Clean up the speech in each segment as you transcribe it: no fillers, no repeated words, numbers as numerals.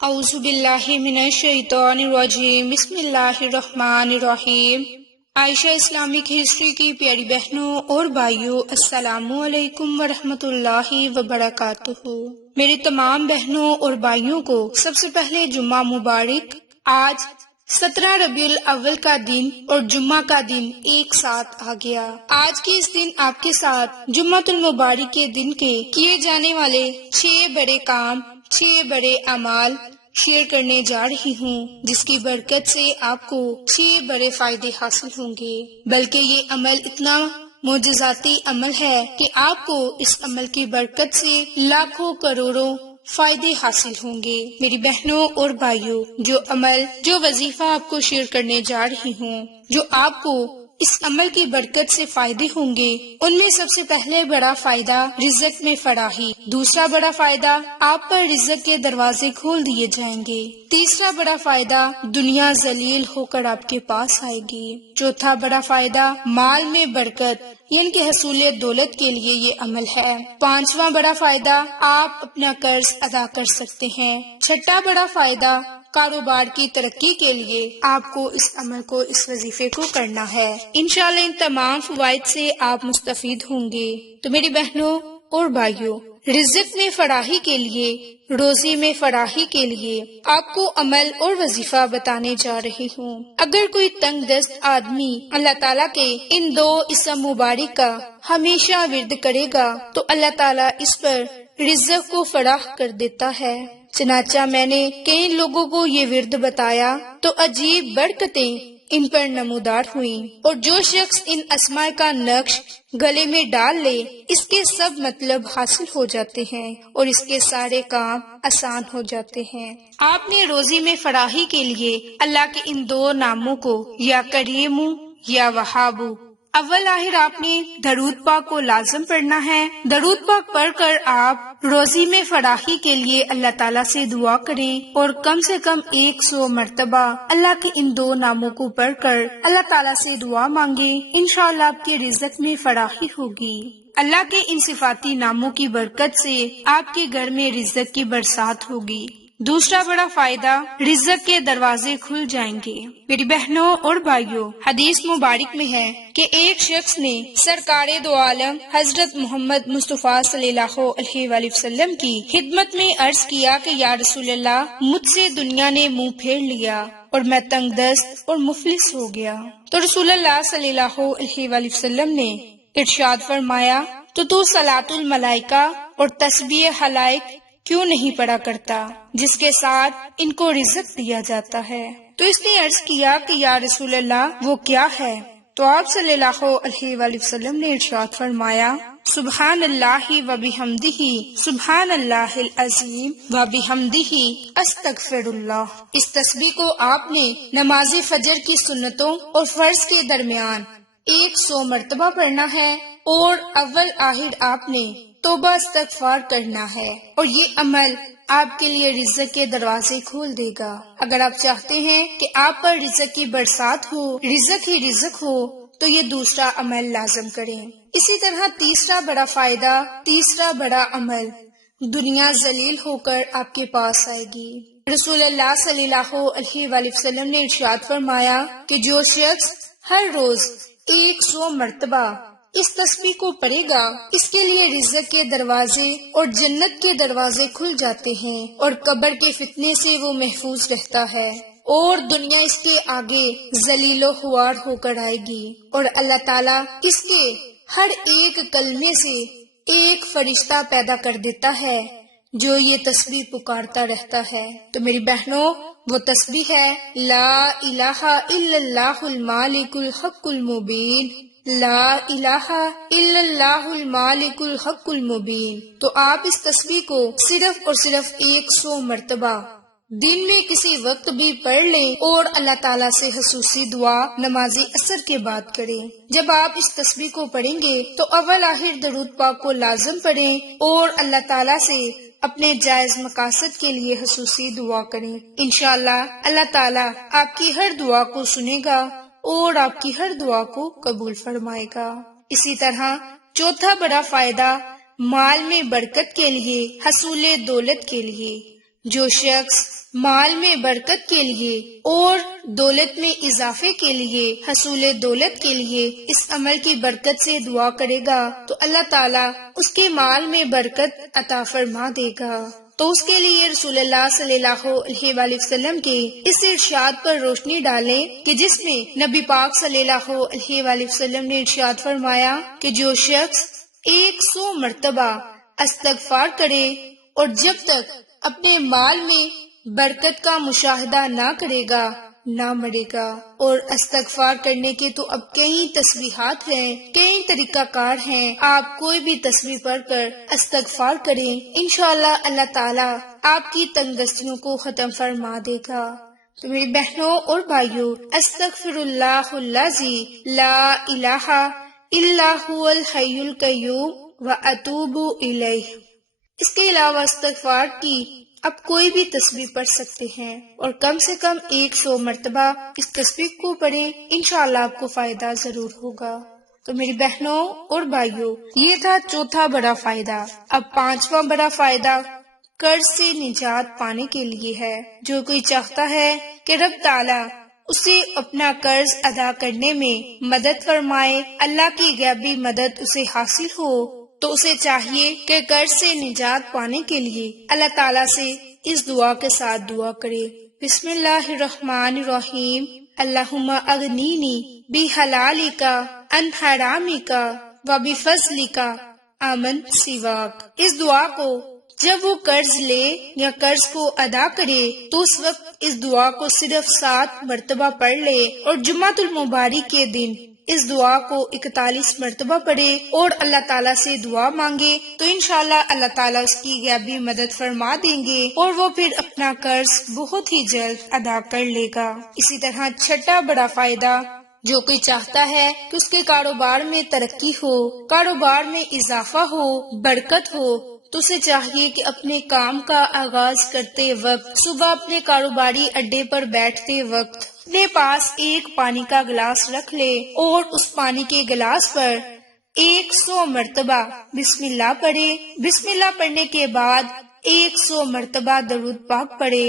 اعوذ باللہ من الشیطان الرجیم، بسم اللہ الرحمن الرحیم۔ عائشہ اسلامک ہسٹری کی پیاری بہنوں اور بھائیوں، السلام علیکم ورحمۃ اللہ وبرکاتہ۔ میرے تمام بہنوں اور بھائیوں کو سب سے پہلے جمعہ مبارک۔ آج 17 ربیع الاول کا دن اور جمعہ کا دن ایک ساتھ آ گیا۔ آج کے اس دن آپ کے ساتھ جمعۃ المبارک کے دن کے کیے جانے والے 6 بڑے کام، 6 بڑے اعمال شیئر کرنے جا رہی ہوں، جس کی برکت سے آپ کو 6 بڑے فائدے حاصل ہوں گے۔ بلکہ یہ عمل اتنا معجزاتی عمل ہے کہ آپ کو اس عمل کی برکت سے لاکھوں کروڑوں فائدے حاصل ہوں گے۔ میری بہنوں اور بھائیوں، جو وظیفہ آپ کو شیئر کرنے جا رہی ہوں، جو آپ کو اس عمل کی برکت سے فائدے ہوں گے، ان میں سب سے پہلے بڑا فائدہ رزق میں فراخی، دوسرا بڑا فائدہ آپ پر رزق کے دروازے کھول دیے جائیں گے، تیسرا بڑا فائدہ دنیا ذلیل ہو کر آپ کے پاس آئے گی، چوتھا بڑا فائدہ مال میں برکت یعنی کہ حصول دولت کے لیے یہ عمل ہے، پانچواں بڑا فائدہ آپ اپنا قرض ادا کر سکتے ہیں، چھٹا بڑا فائدہ کاروبار کی ترقی کے لیے آپ کو اس عمل کو، اس وظیفے کو کرنا ہے۔ انشاءاللہ ان تمام فوائد سے آپ مستفید ہوں گے۔ تو میری بہنوں اور بھائیوں، رزق میں فراخی کے لیے، روزی میں فراخی کے لیے آپ کو عمل اور وظیفہ بتانے جا رہی ہوں۔ اگر کوئی تنگ دست آدمی اللہ تعالیٰ کے ان 2 اسم مبارک کا ہمیشہ ورد کرے گا تو اللہ تعالیٰ اس پر رزق کو فراخ کر دیتا ہے۔ چنانچہ میں نے کئی لوگوں کو یہ ورد بتایا تو عجیب برکتیں ان پر نمودار ہوئیں، اور جو شخص ان اسماء کا نقش گلے میں ڈال لے، اس کے سب مطلب حاصل ہو جاتے ہیں اور اس کے سارے کام آسان ہو جاتے ہیں۔ آپ نے روزی میں فراخی کے لیے اللہ کے ان 2 ناموں کو، یا کریم یا وہاب، اول آخر آپ نے درود پاک کو لازم پڑھنا ہے۔ درود پاک پڑھ کر آپ روزی میں فراخی کے لیے اللہ تعالیٰ سے دعا کریں، اور کم سے کم 100 مرتبہ اللہ کے ان 2 ناموں کو پڑھ کر اللہ تعالیٰ سے دعا مانگیں۔ انشاءاللہ آپ کے رزق میں فراخی ہوگی۔ اللہ کے ان صفاتی ناموں کی برکت سے آپ کے گھر میں رزق کی برسات ہوگی۔ دوسرا بڑا فائدہ، رزق کے دروازے کھل جائیں گے۔ میری بہنوں اور بھائیوں، حدیث مبارک میں ہے کہ ایک شخص نے سرکار دو عالم حضرت محمد مصطفیٰ صلی اللہ علیہ وآلہ وسلم کی خدمت میں عرض کیا کہ یا رسول اللہ، مجھ سے دنیا نے منہ پھیر لیا اور میں تنگ دست اور مفلس ہو گیا۔ تو رسول اللہ صلی اللہ علیہ وآلہ وسلم نے ارشاد فرمایا، تو صلاۃ الملائکہ اور تسبیح خلائق کیوں نہیں پڑھا کرتا، جس کے ساتھ ان کو رزق دیا جاتا ہے؟ تو اس نے عرض کیا کہ یا رسول اللہ، وہ کیا ہے؟ تو آپ صلی اللہ علیہ وآلہ وسلم نے ارشاد فرمایا، سبحان اللہ و بحمدہ، سبحان اللہ العظیم و بحمدہ، استغفر اللہ۔ اس تسبیح کو آپ نے نماز فجر کی سنتوں اور فرض کے درمیان 100 مرتبہ پڑھنا ہے، اور اول آخر آپ نے توبہ استغفار کرنا ہے، اور یہ عمل آپ کے لیے رزق کے دروازے کھول دے گا۔ اگر آپ چاہتے ہیں کہ آپ پر رزق کی برسات ہو، رزق ہی رزق ہو، تو یہ دوسرا عمل لازم کریں۔ اسی طرح تیسرا بڑا فائدہ، تیسرا بڑا عمل، دنیا ذلیل ہو کر آپ کے پاس آئے گی۔ رسول اللہ صلی اللہ علیہ وآلہ وسلم نے ارشاد فرمایا کہ جو شخص ہر روز 100 مرتبہ اس تسبیح کو پڑھے گا، اس کے لیے رزق کے دروازے اور جنت کے دروازے کھل جاتے ہیں، اور قبر کے فتنے سے وہ محفوظ رہتا ہے، اور دنیا اس کے آگے ذلیل و خوار ہو کر آئے گی، اور اللہ تعالیٰ اس کے ہر ایک کلمے سے ایک فرشتہ پیدا کر دیتا ہے جو یہ تسبیح پکارتا رہتا ہے۔ تو میری بہنوں، وہ تسبیح ہے لا الہ الا اللہ المالک الحق المبین، لا الہ الا اللہ المالک الحق المبین۔ تو آپ اس تسبیح کو صرف اور صرف 100 مرتبہ دن میں کسی وقت بھی پڑھ لیں، اور اللہ تعالیٰ سے خصوصی دعا نماز عصر کے بعد کریں۔ جب آپ اس تسبیح کو پڑھیں گے تو اول آخر درود پاک کو لازم پڑھیں، اور اللہ تعالیٰ سے اپنے جائز مقاصد کے لیے خصوصی دعا کریں۔ انشاءاللہ اللہ تعالیٰ آپ کی ہر دعا کو سنے گا اور آپ کی ہر دعا کو قبول فرمائے گا۔ اسی طرح چوتھا بڑا فائدہ، مال میں برکت کے لیے، حصول دولت کے لیے۔ جو شخص مال میں برکت کے لیے اور دولت میں اضافے کے لیے، حصول دولت کے لیے اس عمل کی برکت سے دعا کرے گا تو اللہ تعالیٰ اس کے مال میں برکت عطا فرما دے گا۔ تو اس کے لیے رسول اللہ صلی اللہ علیہ وآلہ وسلم کے اس ارشاد پر روشنی ڈالیں کہ جس میں نبی پاک صلی اللہ علیہ وآلہ وسلم نے ارشاد فرمایا کہ جو شخص 100 مرتبہ استغفار کرے اور جب تک اپنے مال میں برکت کا مشاہدہ نہ کرے گا نہ مرے گا۔ اور استغفار کرنے کے تو اب کئی تسبیحات ہیں، کئی طریقہ کار ہیں، آپ کوئی بھی تسبیح پڑھ کر استغفار کریں، انشاءاللہ اللہ تعالیٰ آپ کی تنگستیوں کو ختم فرما دے گا۔ تو میری بہنوں اور بھائیوں، استغفر اللہ الذی لا الہ الا هو الحی القیوم واتوب الیہ۔ اس کے علاوہ استغفار کی اب کوئی بھی تسبیح پڑھ سکتے ہیں اور کم سے کم 100 مرتبہ اس تسبیح کو پڑھیں، انشاءاللہ آپ کو فائدہ ضرور ہوگا۔ تو میری بہنوں اور بھائیوں، یہ تھا چوتھا بڑا فائدہ۔ اب پانچواں بڑا فائدہ قرض سے نجات پانے کے لیے ہے۔ جو کوئی چاہتا ہے کہ رب تعالیٰ اسے اپنا قرض ادا کرنے میں مدد فرمائے، اللہ کی غیبی مدد اسے حاصل ہو، تو اسے چاہیے کہ قرض سے نجات پانے کے لیے اللہ تعالیٰ سے اس دعا کے ساتھ دعا کرے۔ بسم اللہ الرحمن الرحیم، اللہم اغنینی بحلالک عن حرامک وبفضلک عمن سواک۔ اس دعا کو جب وہ قرض لے یا قرض کو ادا کرے تو اس وقت اس دعا کو صرف 7 مرتبہ پڑھ لے اور جمعۃ المبارک کے دن اس دعا کو 41 مرتبہ پڑھے اور اللہ تعالیٰ سے دعا مانگے تو انشاءاللہ اللہ تعالیٰ اس کی غیبی مدد فرما دیں گے اور وہ پھر اپنا قرض بہت ہی جلد ادا کر لے گا۔ اسی طرح چھٹا بڑا فائدہ، جو کوئی چاہتا ہے کہ اس کے کاروبار میں ترقی ہو، کاروبار میں اضافہ ہو، برکت ہو، تو اسے چاہیے کہ اپنے کام کا آغاز کرتے وقت، صبح اپنے کاروباری اڈے پر بیٹھتے وقت اپنے پاس ایک پانی کا گلاس رکھ لے اور اس پانی کے گلاس پر 100 مرتبہ بسم اللہ پڑھے۔ بسم اللہ پڑھنے کے بعد 100 مرتبہ درود پاک پڑھے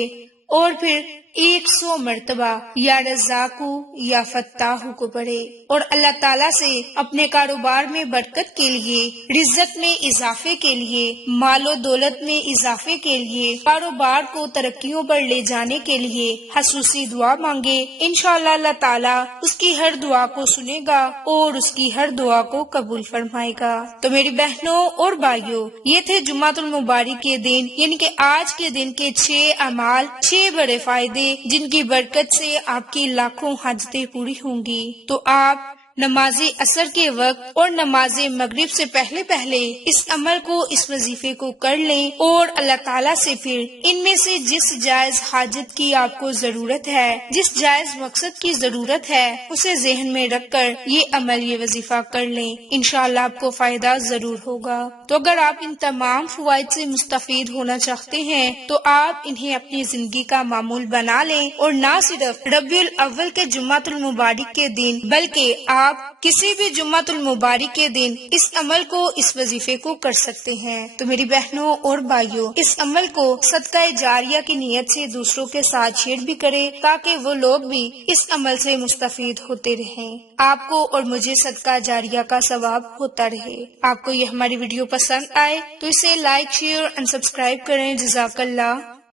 اور پھر 100 مرتبہ یا رزاقو یا فتاحو کو پڑھے اور اللہ تعالیٰ سے اپنے کاروبار میں برکت کے لیے، رزق میں اضافے کے لیے، مال و دولت میں اضافے کے لیے، کاروبار کو ترقیوں پر لے جانے کے لیے خصوصی دعا مانگے، انشاءاللہ اللہ تعالیٰ اس کی ہر دعا کو سنے گا اور اس کی ہر دعا کو قبول فرمائے گا۔ تو میری بہنوں اور بھائیوں، یہ تھے جمعۃ المبارک کے دن، یعنی کہ آج کے دن کے 6 اعمال، 6 بڑے فائدے جن کی برکت سے آپ کی لاکھوں حاجتیں پوری ہوں گی۔ تو آپ نماز عصر کے وقت اور نماز مغرب سے پہلے اس عمل کو، اس وظیفے کو کر لیں اور اللہ تعالیٰ سے پھر ان میں سے جس جائز حاجت کی آپ کو ضرورت ہے، جس جائز مقصد کی ضرورت ہے، اسے ذہن میں رکھ کر یہ عمل، یہ وظیفہ کر لیں، انشاءاللہ آپ کو فائدہ ضرور ہوگا۔ تو اگر آپ ان تمام فوائد سے مستفید ہونا چاہتے ہیں تو آپ انہیں اپنی زندگی کا معمول بنا لیں اور نہ صرف ربیع الاول کے جمعۃ المبارک کے دن بلکہ آپ کسی بھی جمعۃ المبارک کے دن اس عمل کو، اس وظیفے کو کر سکتے ہیں۔ تو میری بہنوں اور بھائیوں، اس عمل کو صدقہ جاریہ کی نیت سے دوسروں کے ساتھ شیئر بھی کریں تاکہ وہ لوگ بھی اس عمل سے مستفید ہوتے رہیں، آپ کو اور مجھے صدقہ جاریہ کا ثواب ہوتا رہے۔ آپ کو یہ ہماری ویڈیو پسند آئے تو اسے لائک، شیئر اور سبسکرائب کریں۔ جزاک اللہ۔